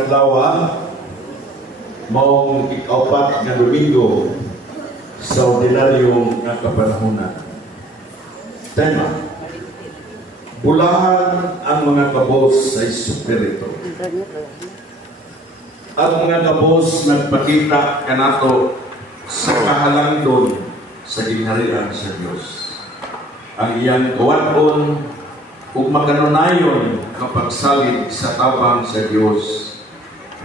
adlaw maong ikaupat nga Domingo sa ordinaryong nga kapanahunan. Tema: bulahan ang mga kabos sa Espiritu. Ang mga kabos nagpakita kanato sa kahalangdon sa gingharian sa Dios. Ang iyang kawan-on ug makanunayon kapag salig sa tabang sa Dios,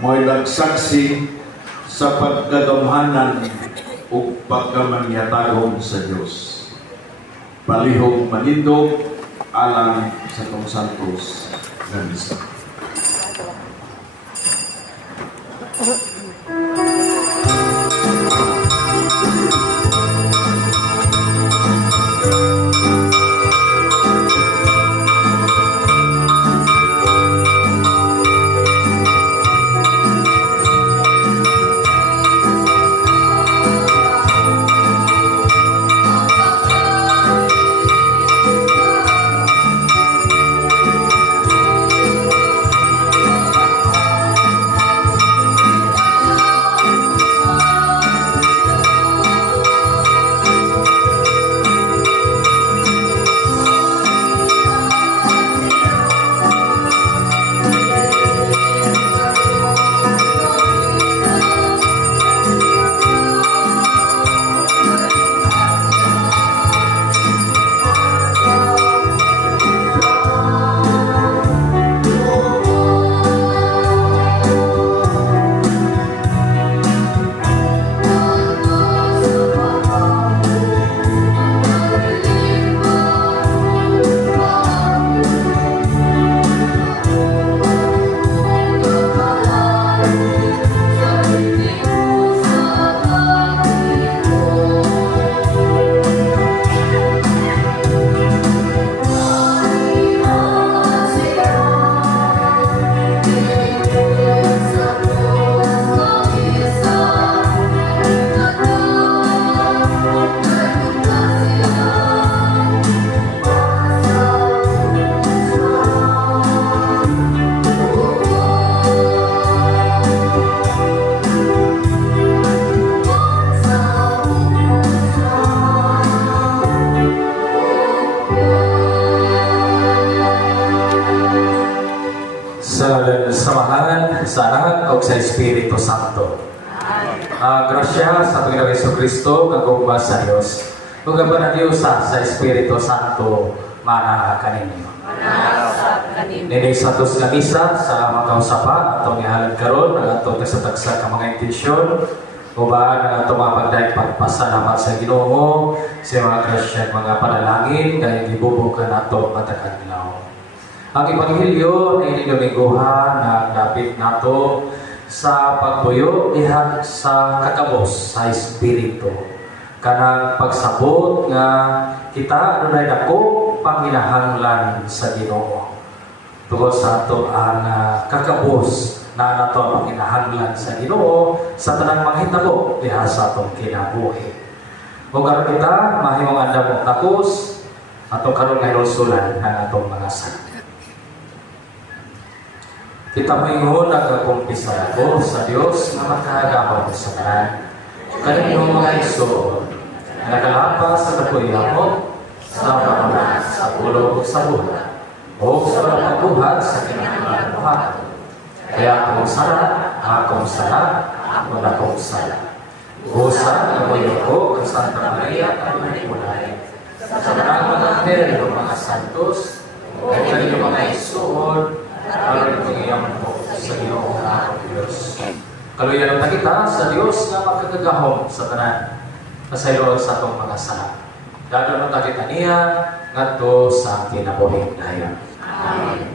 mo'y nagsaksi sa pagkagamhanan ug pagkamangyatagong sa Dios. Palihog manindog alang sa Tong Santos nga misa. Sa Anak o sa Espiritu Santo. Grasya sa Panginoong Jesucristo kagugma sa Dios. Ug na Dios sa Espiritu Santo mana kaninyo. Nini sa tos nga misa sa mga usapa atong ihalad karon ang atong tagsa ka mga intensyon uban ang atong mga pagpasalamat sa Ginoo sa mga grasya mga panalangin kay gibubukan nato matag adlaw. Ang Ebanghelyo ni Domingohan na dapit nato sa pagbuyo diha sa kakabos sa Espiritu. Kanang pagsabot nga kita adunay dako panginahanglan sa Ginoo. Tungod sa ato ang kakabos na nato ang panginahanglan sa Ginoo sa tanang manghitabo diha sa atong kinabuhi. Ug aron kita mahimong andam og takos atong karon nga hilsulan ang atong mga sakit. Kita maingon nagkakumpisa ko sa Diyos na makahagapon sa tanan. Kaninyong mga iso, nagalapas sa kapuyamo, sa pamana, sa pulo o sa bulan, o sa pagbuhat sa kinakabuhat. Kaya akong sara, ako na kong sara. Busa, namoy ako, ang Santa Maria, at manipulay. Sa tanang mga anghel ng mga santos, o kaninyong mga isuon, aron pagiyam po sa Ginoo nga Dios. Kaluyan ta kita sa Dios nga makagagahom sa tanan. Pasaylo sa atong mga sala. Dadon ta kita niya ngadto sa kinabuhing dayon. Amen.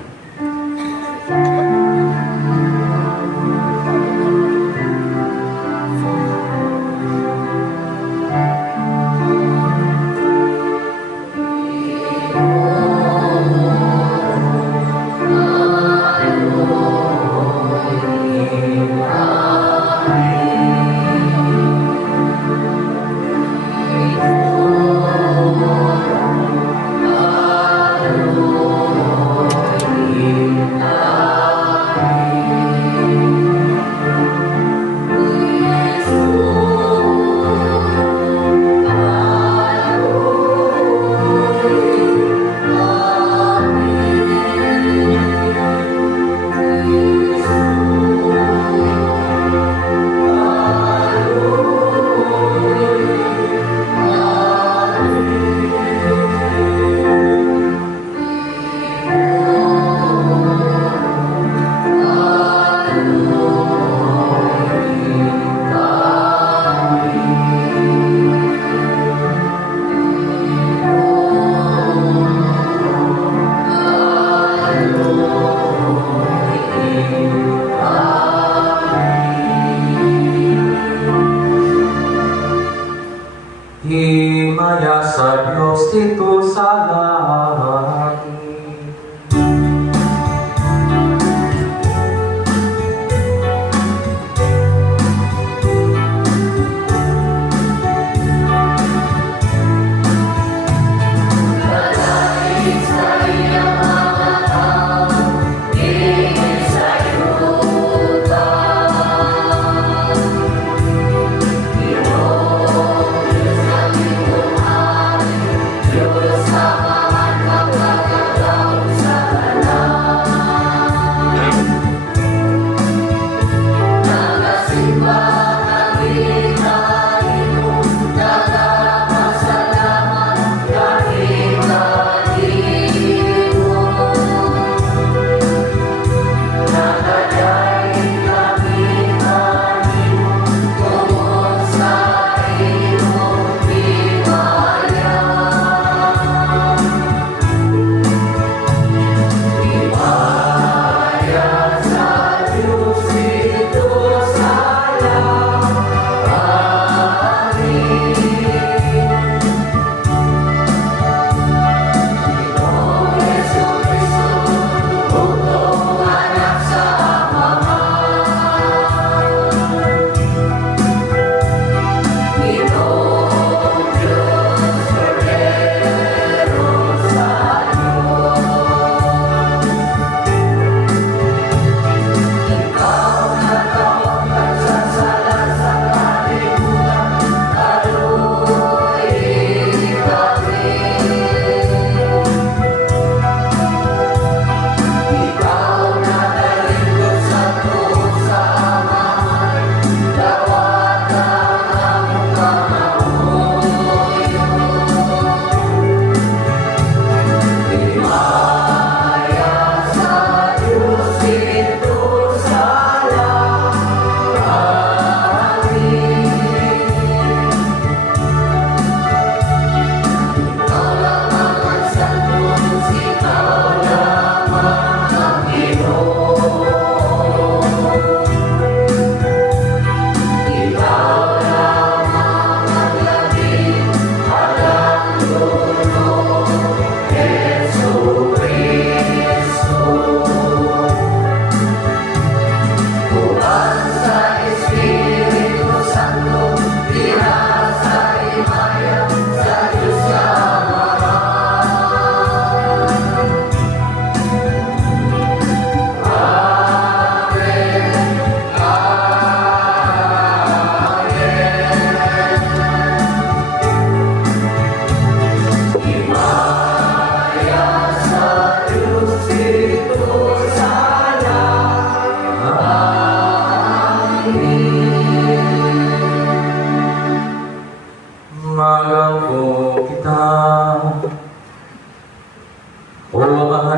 sa langit.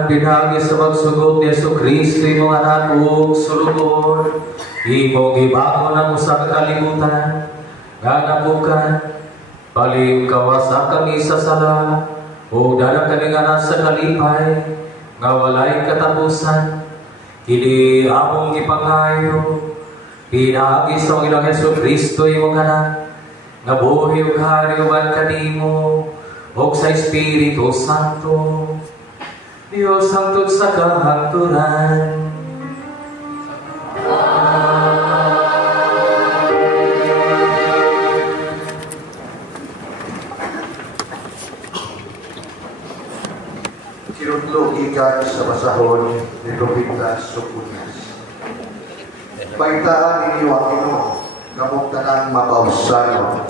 Pinagi sa pagsugot ni Yesu Kristo imong anak ug sulubon, imong gibago ng usa ka kalibutan, nga nabukan, paling kawasak kami sa sala, o dalang kami nga nasa kalipay, nga walay katapusan, kini among gipangayo, pinagi sa Panginoong Yesu Kristo imong anak, nga buhi ug hari uban kanimo, ug sa Espiritu Santo, Diyos hangtod sa kahangturan. Kinutlo ikan sa basahon ni Propeta Sophonias. Paitaan ninyo ang Ginoo, ngamong tanang mapausanon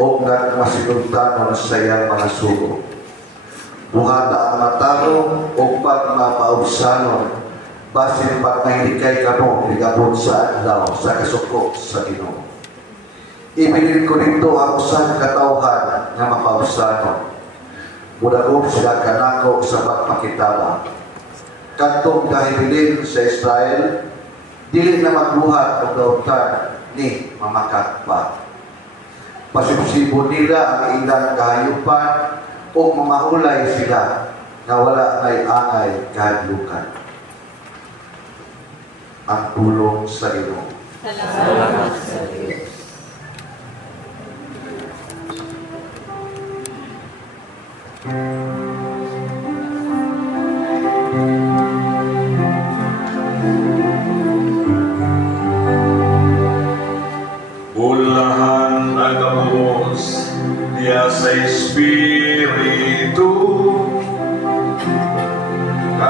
o nagmasinuntanon sa iyang mga sugo. Buhata ang matarong o pagmapausanon basin pagnahilikay kamo ligabot sa adlaw sa kasuko sa Ginoo. Ibilin ko nito ang usan katawhan nga mapausanon. Mudagog sila kanako sa pagpakitaba. Kantong dahibilin sa Israel, dili na magbuhat o dautan ni mamakat pa. Pasipsibo nila ang ilang kahayupan o mamahulay sila na wala na'y angay kahadlukan. Ang tulong sa Ginoo. Salamat sa Diyos. Thank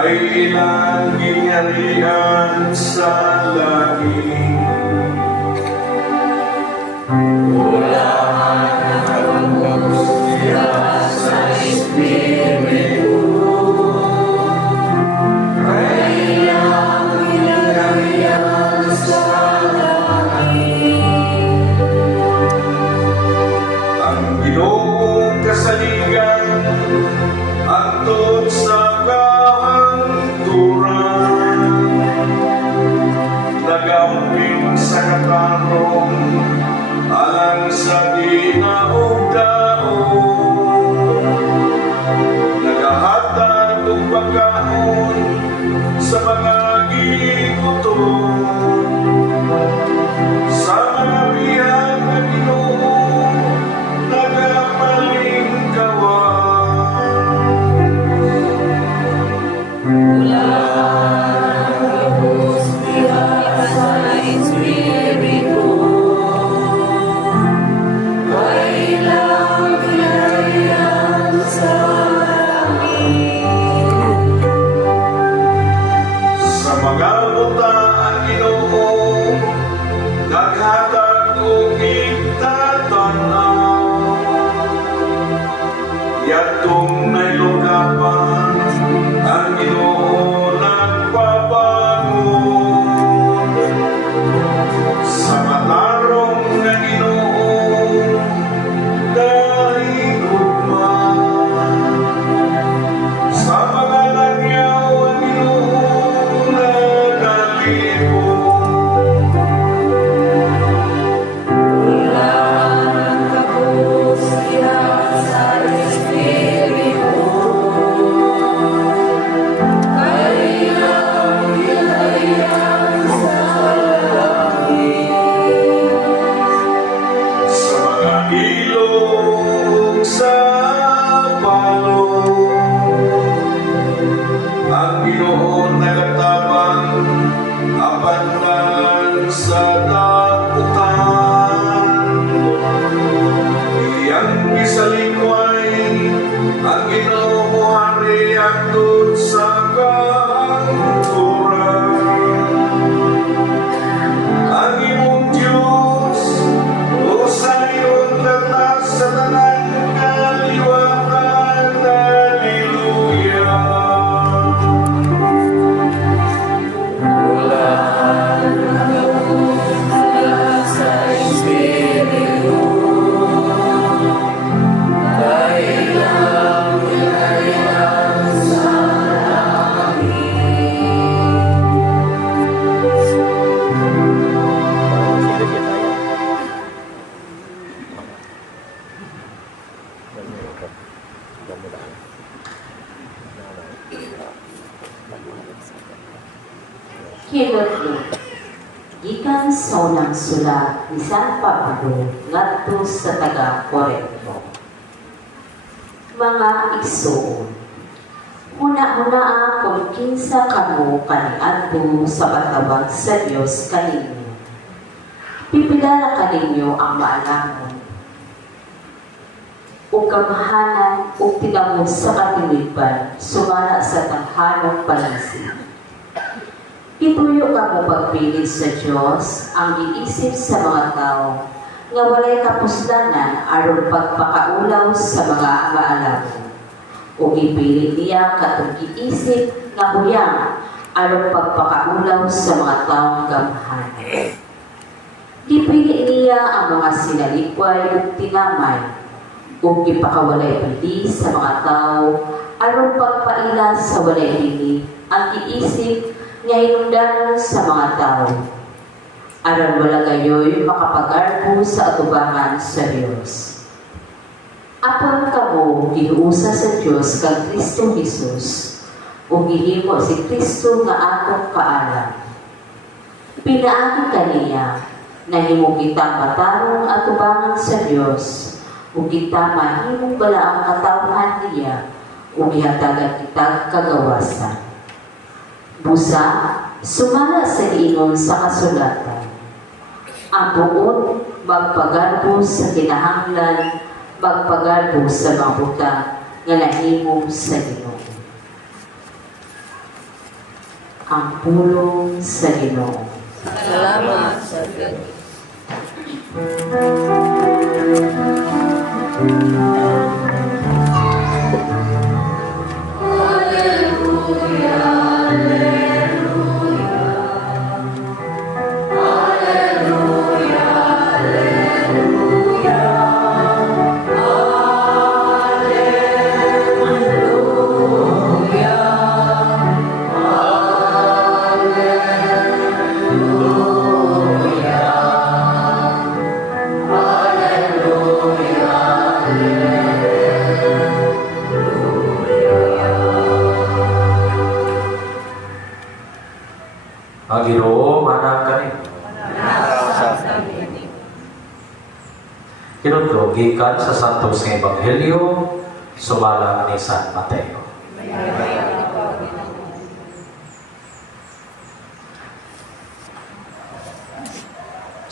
kay ilang gingharian sa langit. Ang Ginoong kasaligan, antod sa kahangturan, nagauping sa katarong, alang sa dinaog-daog, nagahatag og pagkaon sa mga gigutom, sa mga biyag na Ginoo sa mga buta ang Ginoo naghatag og igtatanaw, yadtong nailugapan ang Ginoo nagpabangon, sa matarong nga Ginoo kahigugma, sa mga langyaw ang Ginoo nagalibong. Sa mga ilog sa balong, ang Ginoo nagatabang abandan sa daputan. Iyang gisalikway ang Ginoo hari hangtod sa kahangturan. Ang imong Diyos, o sa iyong latas sa tanan kaliwatan, Hallelujah. Hinotlo, gikan sa unang sulat ni San Pablo ngadto sa taga Corinto. Mga igsoon, una-una kung kinsa kamo kaniadto sa patawag sa Dios kaninyo. Pipilala kaninyo ang maalamon o kamahanan o tinamos sa katilipan sumala sa tanghanong palisig. Ituyo ka mo pagpilit sa Diyos ang iisip sa mga tao nga walay kapusdanan aron pagpakaulaw sa mga maalamo. O ipilit niya katong iisip nga huyang aron pagpakaulaw sa mga taong gamahan. Gipili niya ang mga sinalikway ug tinamay ug gipakawalay pili sa mga tao aron pagpaila sa walay pili ang iisip nga hinungdanon sa mga tao, aron wala gayoy makapagarbo sa atubangan sa Dios. Apon kamo giusa sa Dios kag Kristo Jesus, ug gihimo si Kristo nga atong kaalam. Pinaagi kaniya na himo kita matarong atubangan sa Dios, ug kita mahimong balaang katawhan niya, ug ihatagan kita kagawasan. Busa, sumala sa giingon sa kasulatan. Ang buot, magpagarbo sa kinahanglan, magpagarbo sa mga butang nga nahimo sa Ginoo. ang pulong sa Ginoo. Salamat sa Diyos. Ang Ginoo manang kani. Kinudlo gikan sa Santos nga Ebanghelyo sumalang ni San Mateo.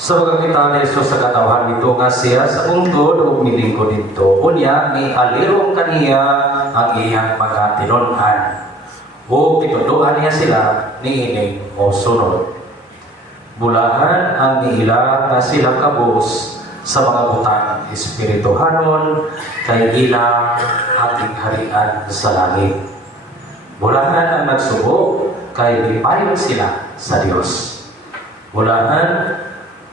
Sa pagkakita ni Jesus sa katawhan nito nga siya sa ungtod o milingkod dito, unya ni alirong kaniya ang iyang mga tinun-an. O pituduan niya sila ni ining o sunod. Bulahan ang niila nga sila kabus sa mga butang espirituhanon kay ila ating harian sa langit. Bulahan ang nagsubo kay lipayon sila sa Dios. Bulahan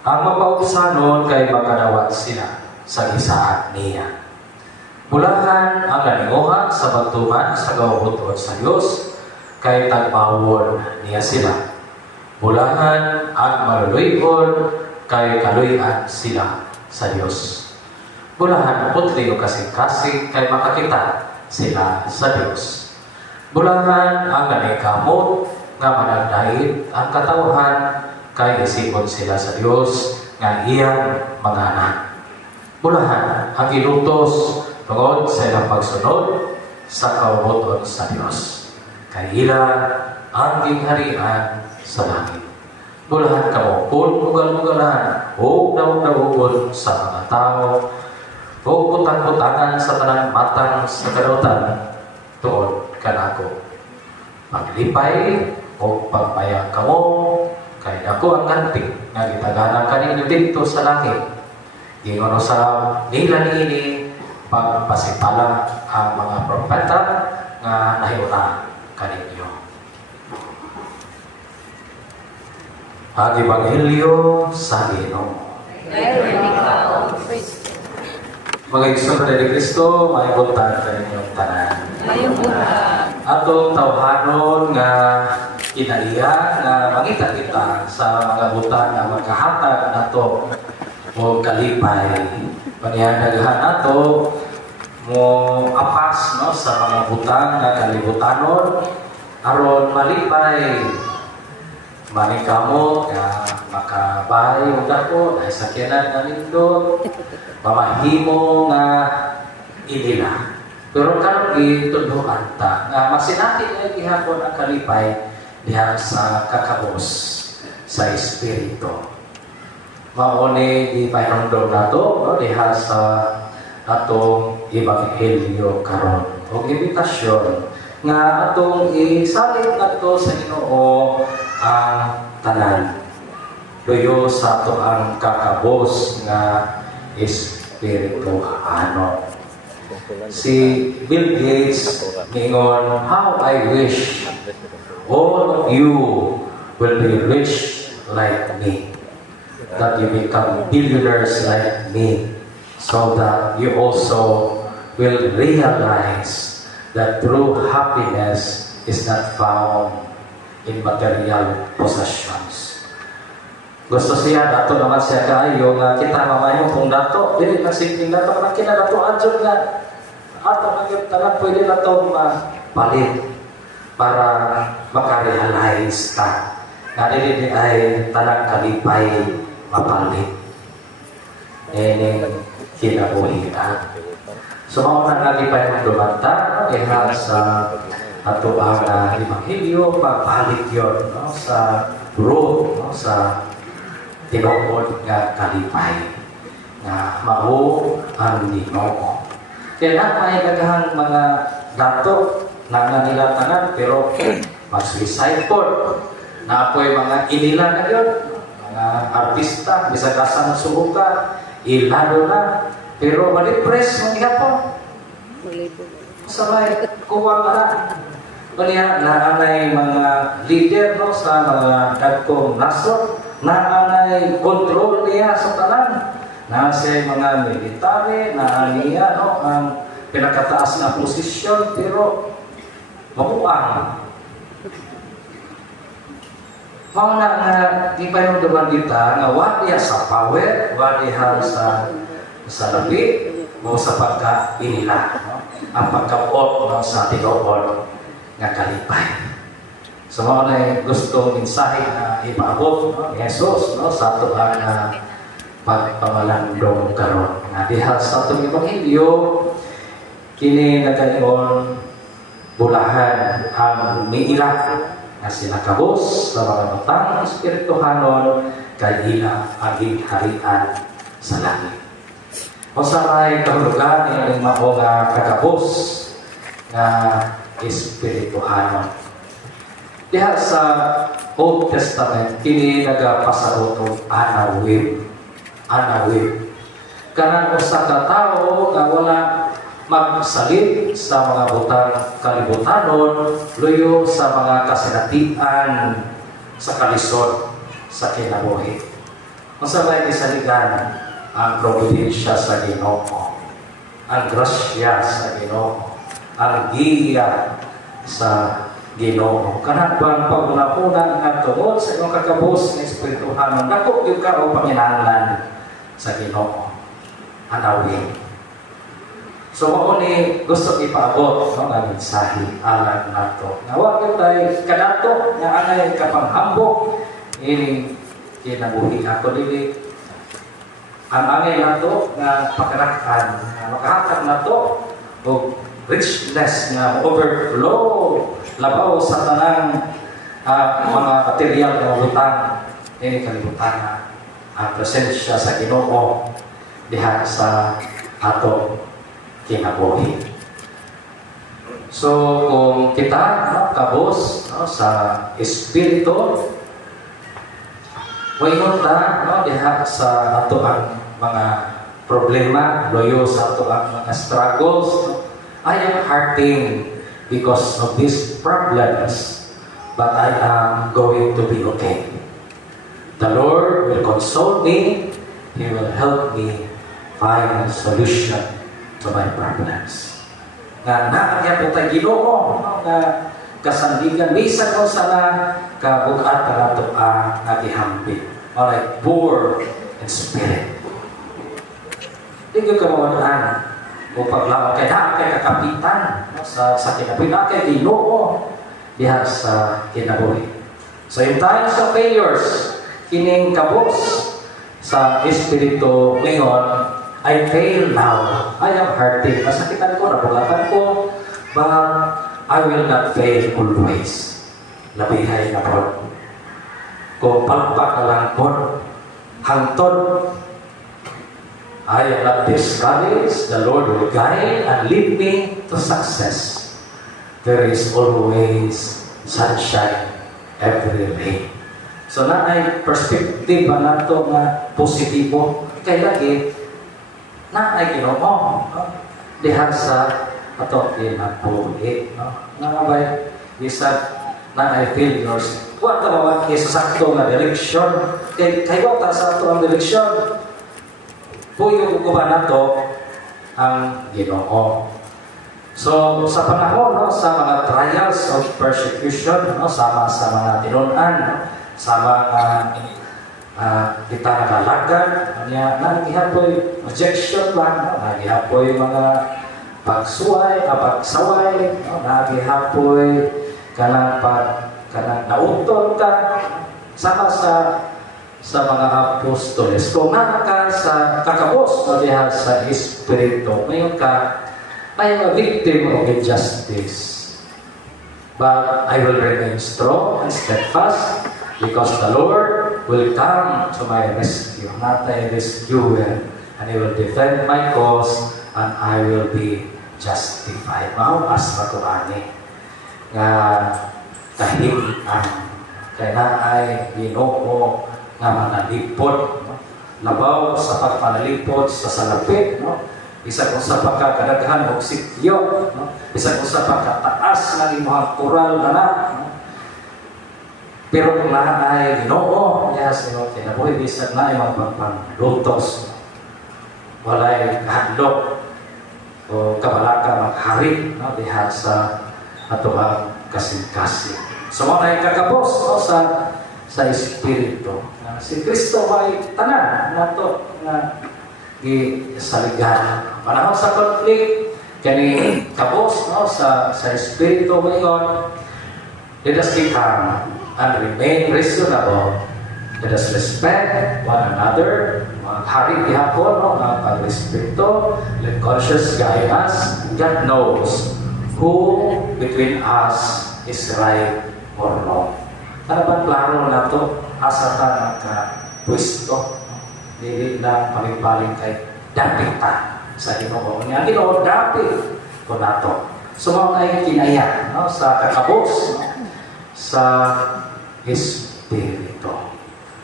ang mapausanon kay makadawat sila sa gisaan niya. Bulahan ang naninguha sa pagtuman sa kawabuton sa Dios kay tagpawon niya sila. Bulahan ang maluluyon kay kaluyan sila sa Dios. Bulahan putri o kasing-kasing kay makakita sila sa Dios. Bulahan ang nanikamot nga managdait ang katawhan kay isipon sila sa Dios nga iyang mga anak. Bulahan ang ilutos tungod sa ilang pagsunod sa kawabuton sa Dios. Kay ila ang gingharian sa langit. Bulahan kamo kung ugal-ugalan o daw-dawon sa mga tao o putang-putangan sa tanang matang sa karutan tuon kanako. Paglipay o pagmayang kamo kay ako ang kanting nga gitaganan kaninyo dito sa langit. Ingon sa nila niini pagpasipala ang mga propeta nga nahiuna kaninyo. Ang Ebanghelyo sa Ginoo. Mga igsoon ni Kristo, mahibutan kaninyong tanan. Atong tawhanon nga kinaiya nga mangita kita sa mga butan nga magkahatag nato o kalipay. Panihanagahan nato mo apas no sa mga butan nga kalibutanon aron malipay manikamot nga makabay ug dako ay sakyanan nga nindot mamahimo nga inila. Pero karon gitudloan ta nga masinati nga gihapon ang kalipay diha sa kakabos sa espiritu. Mauni di pahinungdom nato no diha sa atong ebanghelyo karon og imbitasyon nga atong isalit nato sa Ginoo ang tanan. Luyo sa ato ang kakabos nga espirituhano. Si Bill Gates ningon, how I wish all of you will be rich like me, that you become billionaires like me, so that you also will realize that true happiness is not found in material possessions. Gusto siya, dato naman siya kayo nga kita mamayo kung dato, dili na simpleng dato, na kinadato adyon nga ato ang tanan pwede na itong palit para makarealize ka na dili ay tanang kalipay mapalit. Kinabuhi ka. So, mga nalipay ng dumanta, kaya sa ato ang Ebanghelyo, papalit yun no, sa root, no, sa tinuod nga kalipay nga mao ang Ginoo. Kaya na may nagahang mga dato na nila tanan pero mag-suicide po. Na ako'y mga inila na yun, mga artista, bisa kasa ng subuka, ilado na, pero ma-depress mo po. Sabay, kuha ka na. Kanya, naanay mga leader no, sa mga dagkong nasod, naanay control niya sa tanan. Nasa mga military, naaniya no, ang pinakataas na posisyon, pero makuha. Mauna nga, di pa yung dumandita nga wadiya sa power, wadiya sa labi, o sa pagka-inila. No? Ang pagka-ot no, sa tinuon nga kalipay. So mga na gusto mensahe na ipaabot no, ni Jesus no, sa ito ang pagpamalandong karon. Nga dihal sa itong Ebanghelyo, kini nagayon bulahan ang miilat na sinakabos sa mga batang espirituhanon kay ila ang harian sa langit. O sa may kahulugan ng mga kakabos na espirituhanon. Diha sa Old Testament, kini nagapasarotong anawim. Anawim. Kanang usa ka tawo nga wala magsalit sa mga butang kalibutanon, luyo sa mga kasinatian sa kalisod sa kinabuhi. Kung sa may isaligan, ang providensya sa Ginoo, ang grasya sa Ginoo, ang giya sa Ginoo. Kanang bang paguna-una nga tungod sa iyong kakabos ng espirituhanon, dako gyud ka o panginahanglan sa Ginoo. Anawin. So mao ni gusto ipaabot no nga mensahe alang nato. Nga wa gyud tay kadato nga anay kapanghambok ini kinabuhi ako dili. Ang angay nato nga pagkarakan nga makahatag nato og richness nga overflow labaw sa tanang mga material nga butang ini kalibutan ang presensya sa Ginoo diha sa ato kinabuhi. So kung kita no, kabos no, sa espiritu, wayon ta no, diha sa ato ang mga problema, loyo sa ato ang mga struggles. No? I am hurting because of these problems, but I am going to be okay. The Lord will console me. He will help me find a solution to my problems. Nga naakya po tayo Ginoo, nga kasandigan, misa ko sana kabugat na ito ang nagihambing. Alright, poor in spirit. Hindi ka mawalaan o paglawag kay kakapitan sa kinabuhi, kay Ginoo diha sa kinabuhi. So yung tayo sa failures, kining kabos sa espiritu ngayon, I fail now. I am hurting. Masakitan ko, nabugatan ko, but I will not fail always. Labihay na po. Kung palpak na lang po, hangtod, I am not discouraged. The Lord will guide and lead me to success. There is always sunshine every day. So na ay perspektive na ito na positibo. Kaya lagi, na ay Ginoo no? Diha sa ato kinabuhi. No? Nga ba, isag na ay failures. Huwag ka mawag isasakto na direksyon. Kayo ta sa ato ang direksyon. Puyo ko ba na to ang Ginoo. So, sa panahon, no, sa mga trials of persecution, no, sama sa mga tinunan, no, sa mga kita nagalagad, nagihapoy rejection lang, no, nagihapoy mga pagsaway, no, nagihapoy kanang nauton ka, sama sa mga apostoles. Kung ka sa kakabos, no, diha sa Espiritu, ngayon ka, I am a victim of injustice. But I will remain strong and steadfast because the Lord will come to my rescue, not a rescuer, and He will defend my cause and I will be justified. Mauas matuani. kahilian. Kaya na ay Ginoo nga manalipod, no? Labaw sa pagpanalipod sa salapit, no? Bisag kung sa pagkakadaghan og sityo, no? Bisag kung sa pagkataas ng imong kural na, no? Pero kung ay Ginoo, yes, kinabuhi bisag na imong pagpanlutos, no? Walay hadlok o kabalaka maghari, no? Diha sa atuang kasing-kasing. So mga kakapos, no? sa Espiritu. Si Kristo ay tanan nato na gisaligan. Panahon sa konflikt kani kabos, no? sa Espiritu ngayon, let us become and remain reasonable. Let us respect one another. Hari gihapon, no? Ang pag-respeto. Let conscience guide us. God knows who between us is right or wrong. Ano ba klaro na ito? Asa ka nagka-pwisto. Dili lang palipaling kay dapitan sa Ginoo. Nga Ginoo, dapit ko na ito. So mga kinaya, no? Sa kakabos, no? Sa Espiritu.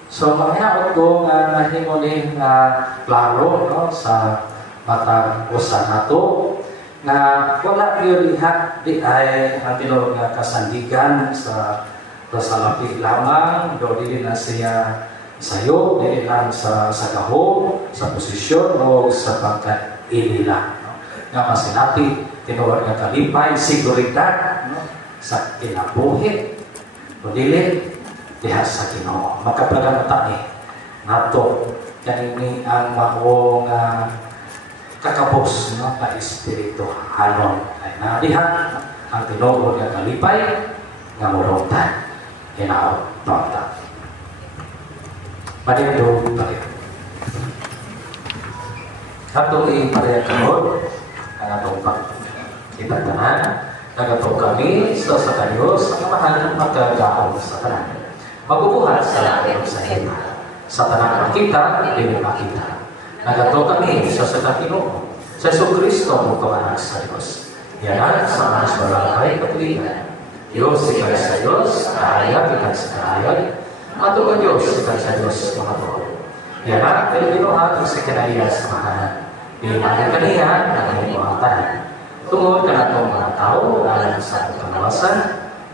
So mga hinaot ko nga nahimuling klaro, no? Sa matag-usan na ito na wala yun di ay ang tinulog nga kasandigan sa lapit lamang, do dili na siya sayo, dili lang sa kahog, sa posisyon o sa pagkainila, no? Nga masinati tinulog nga kalipay, seguridad, no? Sa kinabuhi o dili diha sa Ginoo. Magkapagamata nato kanini ang maong kakapos, no? Na Espiritu halon ay nadiha ang tinulog nga kalipay nga murontan hinaot tonta. Padito balik. Atong iparehang kahod ang atong pagkitagtanan. Nagato kami sa Diyos ang mahal ng magkagaon sa tanan. Mabubuhat sa langit sa hita. Sa tanan makita, hindi makita. Nagato kami sa Ginoo. Sa Kristo ang pagkawanak sa Diyos. Yan sa mas malakay katwiran. Diyos ikay sa Diyos, kahayag ikay sa kahayag, at ang Diyos ikay sa Diyos mga to. Yan ang Pilipinuhan ang sa kinaiya sa mahanan. Pilipanin kaniya ng aming mga tanan. Tungod ka na itong mga tao, alam sa kanawasan,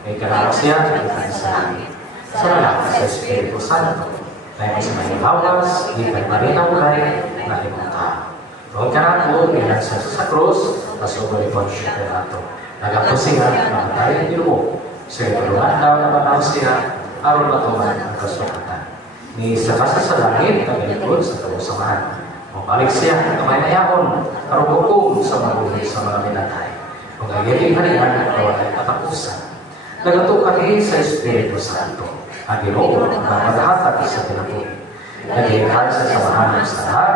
may kanawas niya, ikay sa langit. Salamat sa Espiritu Santo, na sa may bawas, di kay marinaw kay na limang tao. Tungod ka na po, ilan sa krus, at sobrang siya na ito. Nagapos siya, namatay ang Ginoo. Sa ikaluhan daw na panaw siya, aron matuman ang kasulatan. Ni sa kasa sa langit, nagilipod sa kausamahan. Mabalik siya, kamay na yaon, aron hukom sa mabuhay sa mga minatay. Kung agiling harihan, nawalay katapusan. Nagato kami sa Espiritu Santo. Ang Ginoo, ang maghatag sa kinabuhi. Nagihikal sa samahan ng lahat,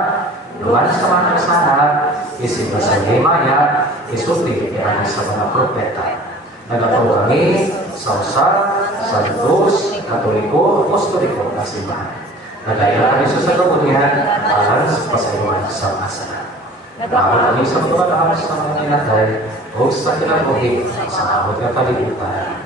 luwan sa mga nagsahag, isip na sa Nehemaya, isuti kaya sa mga propeta. Nagato kami sa usap, sa Diyos, Katoliko, Apostoliko na simbahan. Nagaya kami sa kabuhian, alam sa pasayuan sa masala. Bawal kami sa mga sa mga ninatay, o sa kinabuhi, sa abot na kalibutan.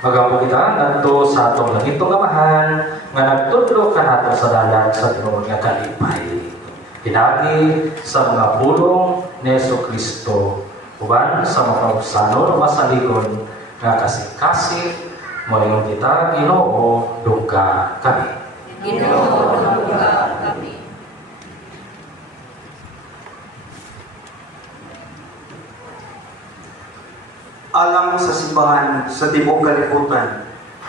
Magawa kita nanto sa atong langitong amahan nga nagtudlo ka nato sa dalan sa tinuod nga kalipay. Pinagi sa mga pulong ni Jesucristo uban sa mga usanon masaligon nga kasing-kasing moingon kita Ginoo duka kami. Ginoo duka kami. Alang sa simbahan sa tibok kalibutan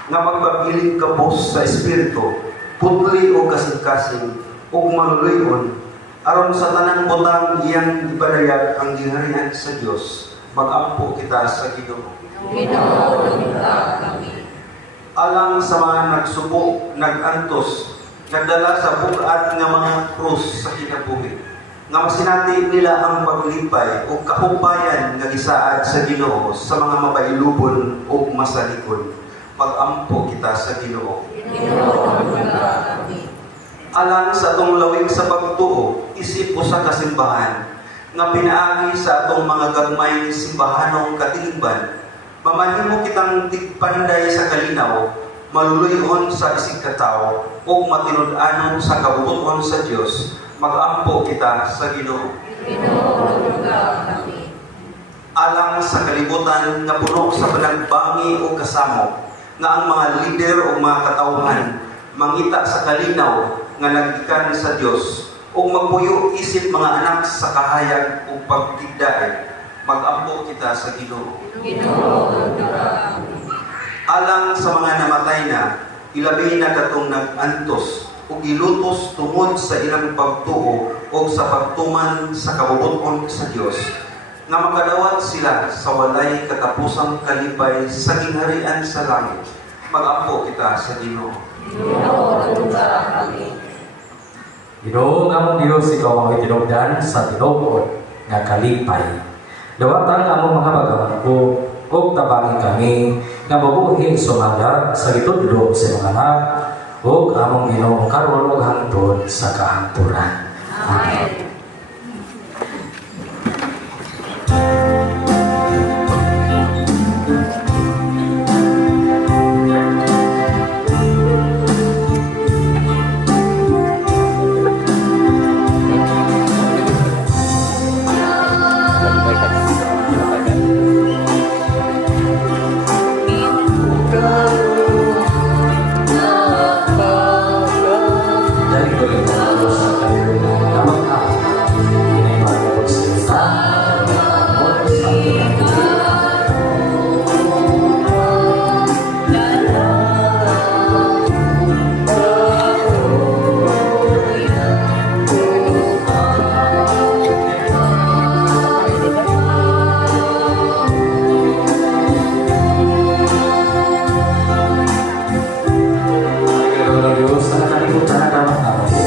nga magpabiling kabos sa Espiritu, putli o kasing-kasing o maluloyon aron sa tanang butang iyang ipadayag ang gingharian sa Dios. Mag-ampo kita sa Ginoo. Ginoo duka kami. Alang sa mga nagsubok, nagantos, nagdala sa bukat nga mga krus sa kinabuhi, nga masinati nila ang paglipay o kahupayan nga gisaad sa Ginoo sa mga mapailubon o masalikon. Pag-ampo kita sa Ginoo. Ginoo duka kami. Alang sa itong lawig sa pagtuo, isip o sa kasimbahan, nga pinaagi sa atong mga gagmay simbahanong katilingban, mamahimo kitang tigpanday sa kalinaw, maluluyon sa isig katao, o matinud-anon sa kabubuton sa Dios, magampo kita sa Ginoo. Ginoo kami. Alang sa kalibutan nga puno sa panagbangi o kasamo, nga ang mga lider o mga katawhan mangita sa kalinaw nga naggikan sa Dios, o magpuyo isip mga anak sa kahayag o pagtigdae, magampo kita sa Ginoo. Ginoo kami. Alang sa mga namatay na, ilabi na katong nag-antos o gilutos tungod sa ilang pagtuo o sa pagtuman sa kabubuton sa Dios, nga makadawat sila sa walay katapusang kalipay sa gingharian sa langit. Mag-ampo kita sa Ginoo. Ginoo kami. Ginoo nga mong Dios, ikaw ang itinugdan sa tinuod nga kalipay. Dawatan ang among mga bagampo o tabangin kami nga mabuhi sumaga sa litudlo sa mga anak o among Ginoo karon ug hangtod sa kahangturan. Amen. Dari boleh Dios sa kahangturan nga mag-apo kinaibahan ko sa ita o sa Dios sa kalibutan na dapat ako.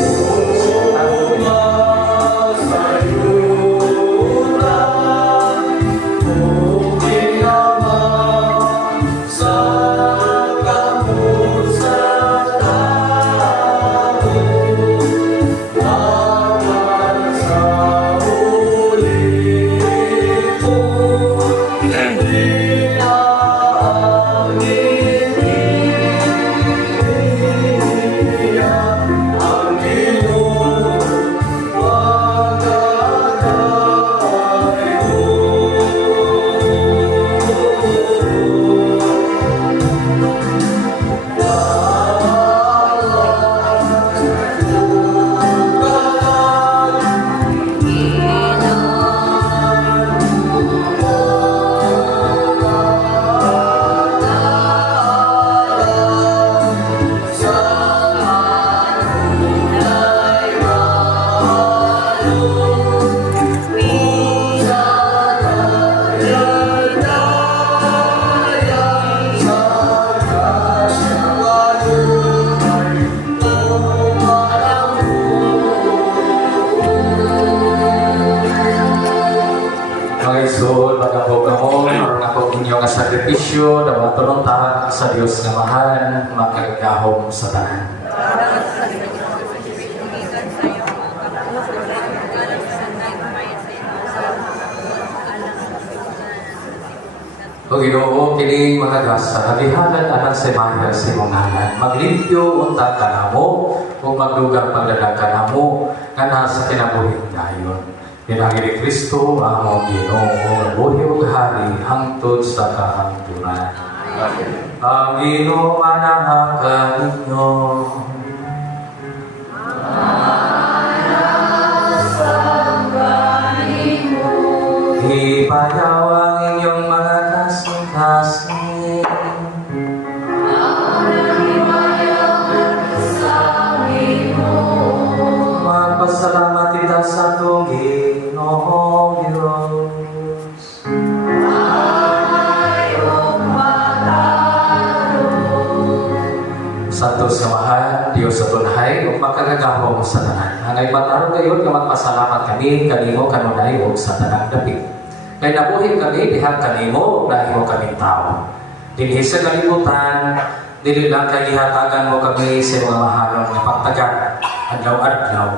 Mga isod, magabog mo, marunong ako inyong nga sakripisyo, dapat tuluntahan sa Diyos nga mahal, makagahom sa tanan. O Ginoo, kining mga gasa, nabihanan anak sa mahal sa imong ngalan, maglimpyo unta ka namo, o magdugang pagdadaka namo, nga nasa kinabuhi dayon. Pinagi ni Kristo ang among Ginoo, buhi ug hari hangtod sa kahangturan. Ang Ginoo manangakan ninyo. Ipayaw ang inyong mga kasing-kasing. Magpasalamat kita sa atong Ginoong Diyos. Santos nga mahal, Diyos sa tunhay, ug makagagahom sa tanan. Angay matarong kayo nga magpasalamat kami, kanimo kanunay ug sa tanang dapit. Kay nabuhi kami, dihan kanimo, dahil kami tao. Dinhi sa kalibutan, dili lang kay ihatagan mo kami sa mga mahalong nga pagtagan, adlaw-adlaw.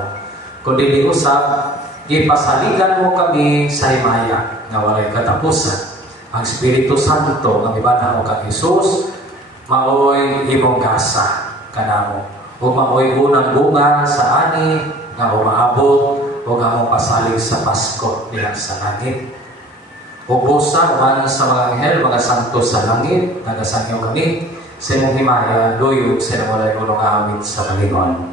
Kundi di usap, Gipasaligan mo kami sa himaya nga walay katapusan. Ang Espiritu Santo nga mibana o kang Jesus, maoy imong gasa kanamo. O maoy unang bunga sa ani nga umaabot o nga mong pasalig sa Pasko diha sa langit. O busa man sa mga anghel, mga santo sa langit, nagasangyo kami sa imong himaya, luyog sa walay unang awit sa kalingon.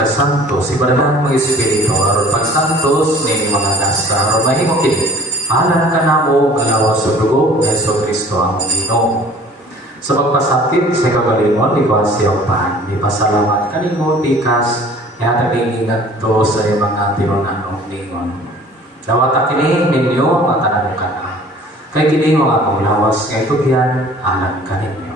Santo, si Badalang mga Espiritu, aron pagsantos ni mga nasa, aron mahimong kini, alam ka na mo, kalawa sa dugo, ng Yeso Kristo ang Ginoo. Sa pagpasakit sa kagalingon, ikaw siyang pan, di pasalamat kanimo, tikas, yata ingat to sa mga tinunanong ningon. Dawata kini, ninyo, matanong ka na. Kay kini mo akong lawas, kay tugyan, alam ka ninyo.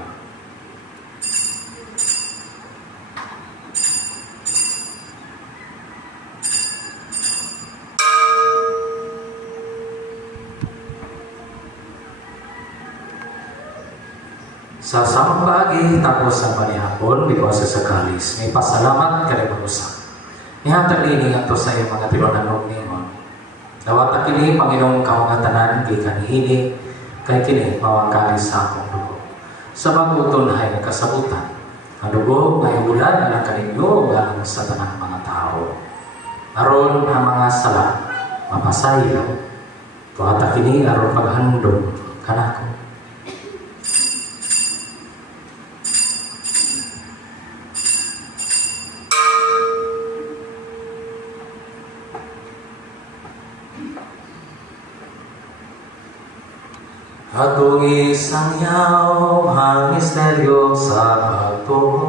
Sa samang pagi, tapos sa panihapon, because sa kalis, may pasalamat ka rin mag-usap. Ihatag ini nga to sa iyong mga tinunanog ningon. Dawata kini, Panginoong kaungatanan, di kanihini, kay kini, mawangkalis sa akong dugo. Sa magutunhay na kasabutan, ang dugo, ngayong ulan, alang kaninyo, galang sa tanang mga tao. Aron ang mga sala, mapasayaw. Dawata kini, aron paghandong kanako. Atong isang yaw, ang misteryo sa pagtuo.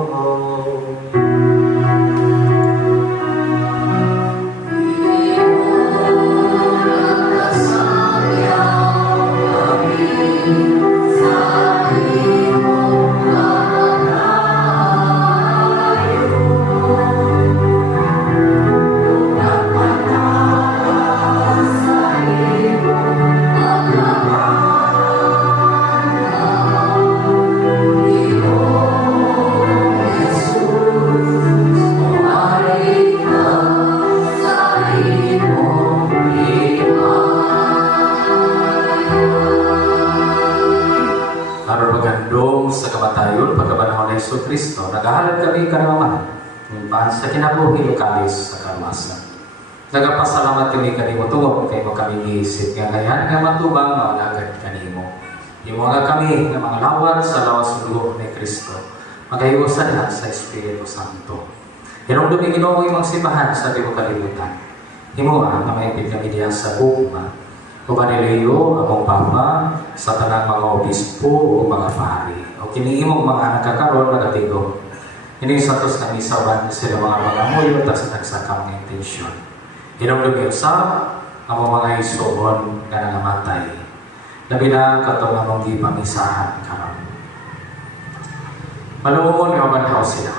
Sa kamatayon, pagkabanahon ng Yesu Kristo, naghahalad kami kanamaman, paan sa kinabuhi kalis sa kalmasan. Nagapasalamat kami kanimo tungod, kay mo kami iisip nga ngayon nga matubang maulagad kanimo. Yung mga kami nga mga lawat sa lawas ng dugo ni Kristo, magahiwasan lang sa Espiritu Santo. Yanong dumingin mo imong sipahan sa tibo kalibutan. Himo na maipit kami diya sa bukma, o Baniliyo, among Papa, sa tanang mga obispo o mga pari. O kiniimong mga nakakaroon na katigo. Hindi satos na isawan sila mga muyo at sa nagsakam ng intensyon. Hinong sa among mga isuon na nangamatay. Labi na katong among gipang isahan karon. Maluomon nga banhaw sila.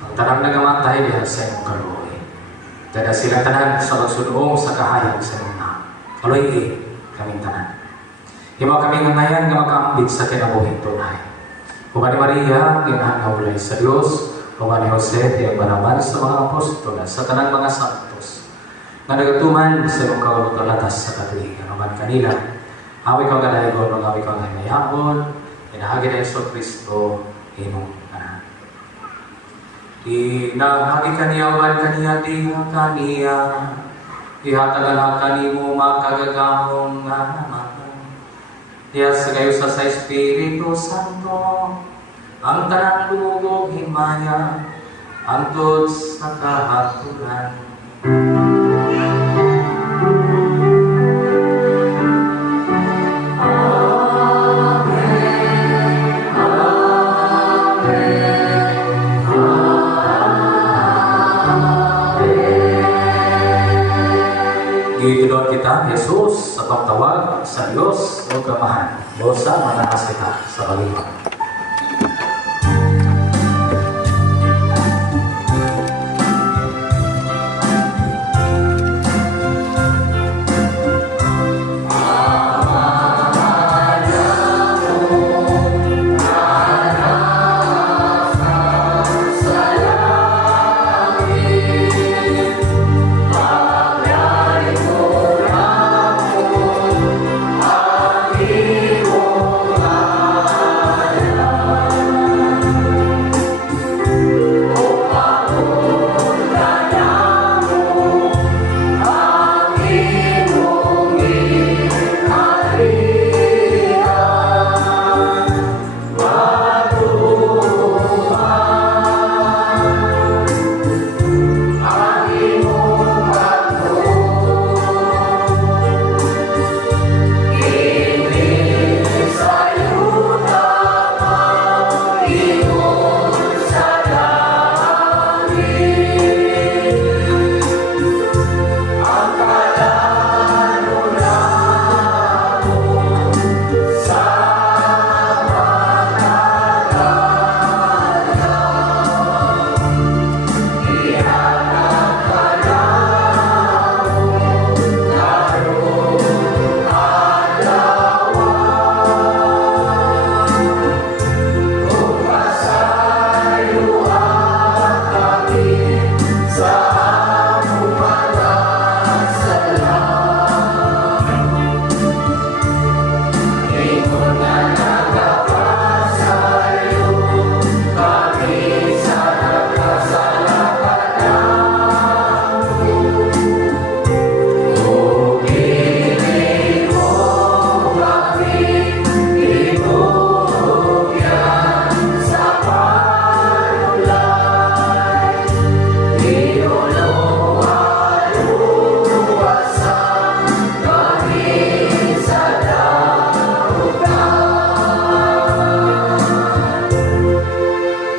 Ang tanang nangamatay diyan sa imong kaluoy. Dada sila tanan sa magsunoong sa kahayag sa imong namo. Aloy kaming tanan. Himo kami ngayon nga makaambit sa kinabuhing tunay. Kung ni Maria, ginahangawlay sa Diyos, kung ni Jose, tiyang banaban sa mga apostol, sa tanang mga santos, nga nagatuman sa iyong kaulutalatas sa katuligan naman kanila. Awi ka nga dahil awi ka nga mayabon, inahagi na Yeso Kristo, imong tanan. Inahagi kaniyawan kaniya, diha kaniya, ihatagal kanimo makagagamong nga naman. Diyas kayo sa Espiritu Santo, ang tanan lumugog himaya, antod sa kahatulan. Gitudon kita, Jesus, sa pagtawag sa Diyos o kamahan. Bosa, manahas kita sa baliwan.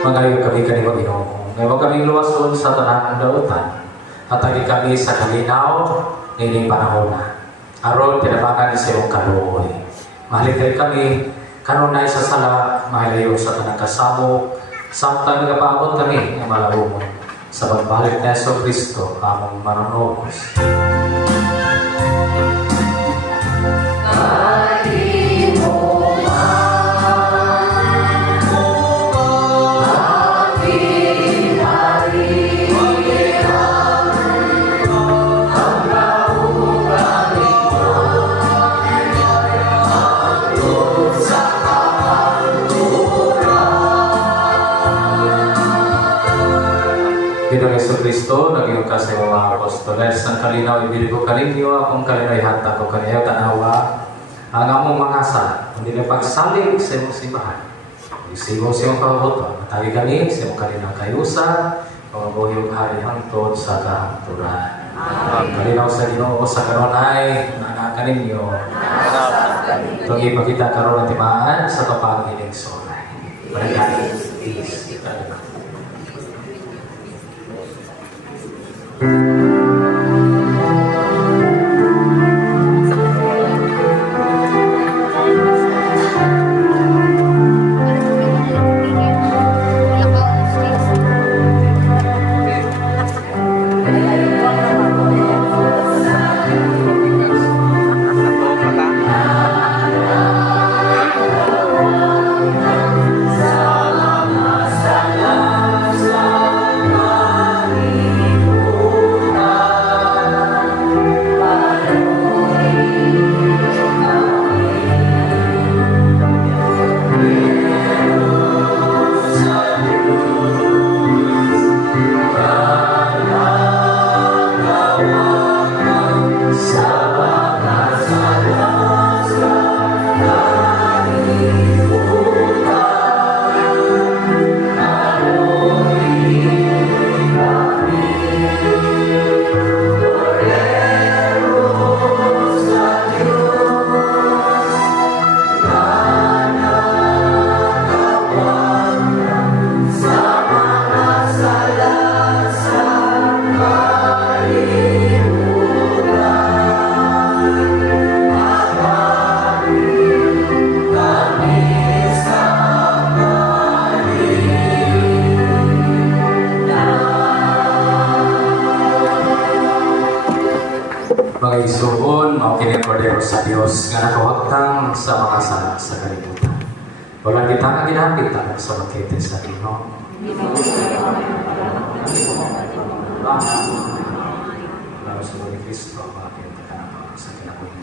Magayon kami kanimo Ginoo. Ngayon kami luwason sa tanang dautan. At kami sa kalinaw nining panahon na. Aron tinabangan sa iyong kaluoy. Mahalin kami kanunay sa sala, mahalayo sa tanang kasamo, samtang nagapaabot kami ng malawomon sa pagbalik na Yeso Kristo among manunubos. Ginoong Yesu Kristo, naging ka sa mga apostoles, ang kalinaw ibili ko kaninyo, akong kalinaw ihanta ko kaninyo, tanawa, ang among mga sa, hindi na pagsalig sa imong simbahan. Isigo sa imong kabuto, matagi kami sa imong kalinaw kayusa, mga buhiyong hari hangtod sa kahangturan. Ang kalinaw sa Ginoo sa kanunay, nanakan ninyo. Itong ipakita karon ng timaan sa kapagiling solay. Malagay, peace. mao kini kordero sa Dios nga nakawagtang sa mga sala sa kalibutan. Wala kita nga ginapit ang sa makete sa Ginoo. Lalo sa ni Kristo bakit ka sa kinabuhi.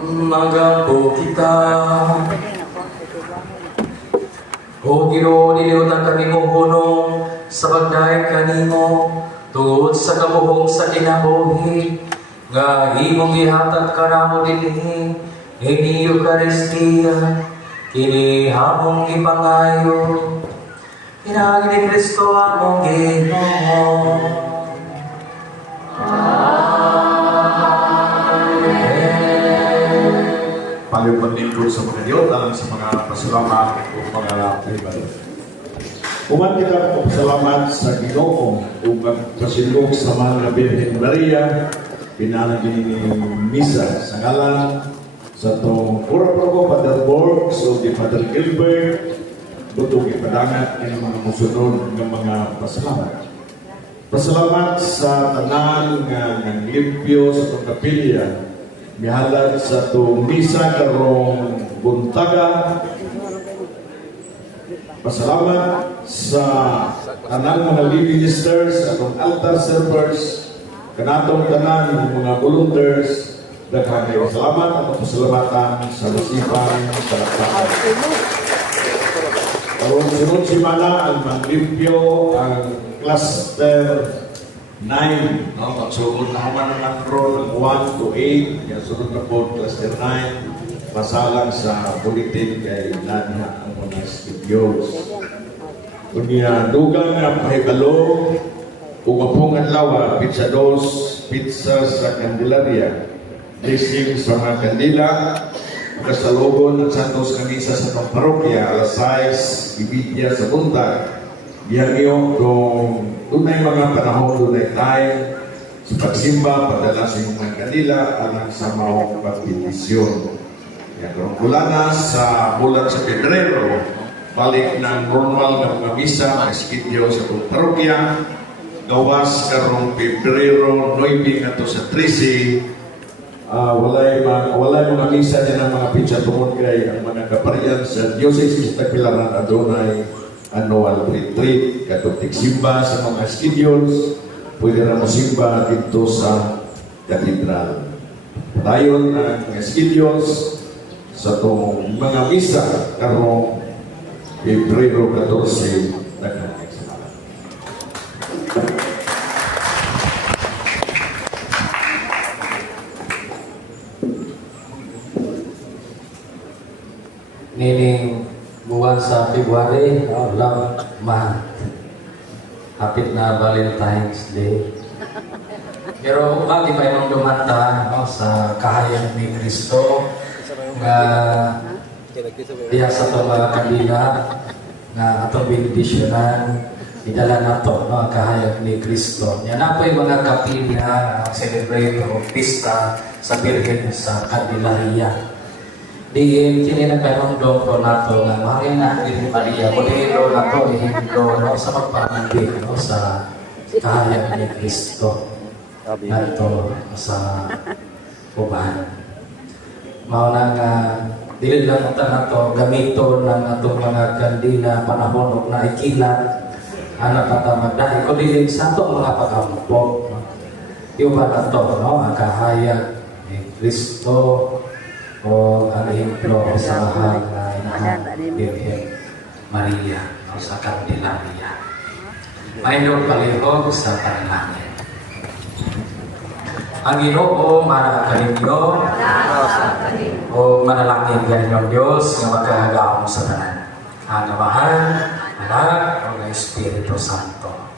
Magampo kita. O Ginoo, niliutan kami mong hunong sa pagdaig kanimo tungod sa kabuhong sa kinabuhi nga imong gihatag kanamo dinhi ini Eucharistia kini hamong ipangayo hinagi ni Kristo among Ginoo. Paglingkod sa mga Diyos alang sa mga pasalamat o mga pribado. Uman kita pasalamat sa Ginoo o magpasilog sa mga Birhen Maria pinalagin ni Misa sa ngalan sa itong Puro Father Borgs o di Father Gilbert butong ipadangat ng mga musunod ng mga pasalamat. Pasalamat sa tanan nga naglimpyo sa itong kapilya mihalad sa itong misa karong buntaga. Pasalamat sa tanan mga lead ministers at ang altar servers, kanatong tanan ng mga volunteers. Daghang kayo salamat at pasalamatan sa nasipan sa lakbakan. Karong sunod simana ang manglimpyo ang cluster 9, no? Magsugod na human ng roll 1 to 8, yung sunod na po, cluster 9, masalang sa bulletin kay Nana ang mga studios. Kunya, dugang nga pahibalo, umapungan lawa, pizza dos, pizza sa Candelaria, blessing sa mga kandila, kasalubon ng Santos Camisa sa mga parokya, alas 6, ibidya sa buntag, yan yung tunay mga panahon, tunay time sa pagsimba, padala sa mga kanila alang sa mga pagbitisyon. Yan, kung kulana sa bulan sa Pebrero, balik ng normal ng mga misa, may skidyo sa itong parokya, gawas karong Pebrero, 9 nga to sa 13, walay mga misa din ang mga pizza tungod kay ang mga kaparian sa Diocese sa Tagbilaran adunay annual retreat, katong simba sa mga schedules, pwede na masimba dito sa katedral. Dayon ang mga schedules sa itong mga misa karong Pebrero 14 nagkakasalan. Nining buwan sa February, long month. Hapit na Valentine's Day. Pero bakit pa yung dumanta sa kahayag ni Kristo nga diya sa itong mga kabila nga atong benedisyonan idala na ito, kahayag ni Kristo. Yan na po yung mga kapila celebrate o pista sa Birhen sa Candelaria. Diin, kini nagpanundong ko na ito nga mahalin na Birhen Maria, modelo na ito, ihimlo sa magpamandi sa kahayag ni Kristo na ito sa uban. Mauna nga, dili lang ito na ito, gamito ng itong mga kandila panahon o na ikilat, anak katamag dahil ko dili sa itong mga pagkampok. Yung ba na ito, ang kahayag ni Kristo, o ang ehemplo sa mahal na inahang Birhen Maria o sa Candelaria. Mayroon palihog sa panalangin. Ang Ginoo manakalinyo o manalangin ganyan Diyos nga magkahagaon sa tanan. Ang Amahan, Anak, o Espiritu Santo.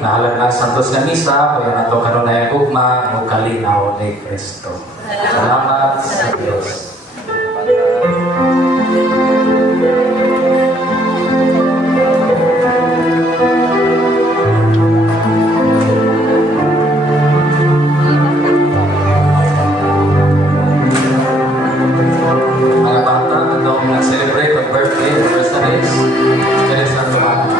Nahalag na Santos na Misa, o yan ato kanunay gugma o kalinaw ni Kristo. Salamat sa Diyos. Mga bata, itong nag-celebrate ang birthday, anniversaries, kaya sa tumahan.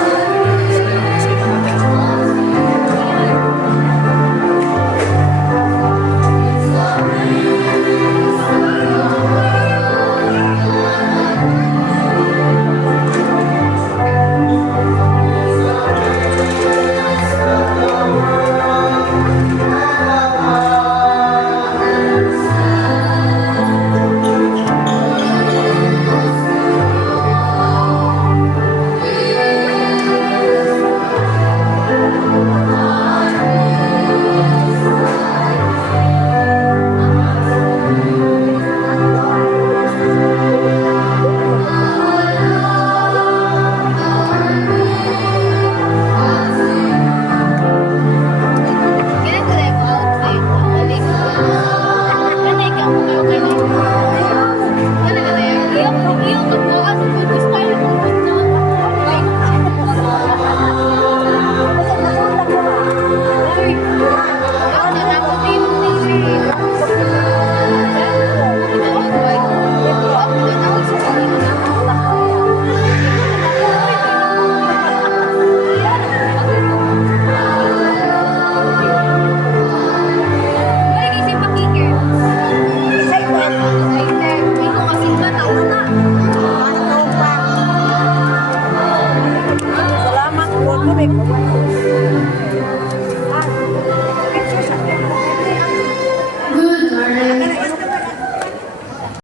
tubig.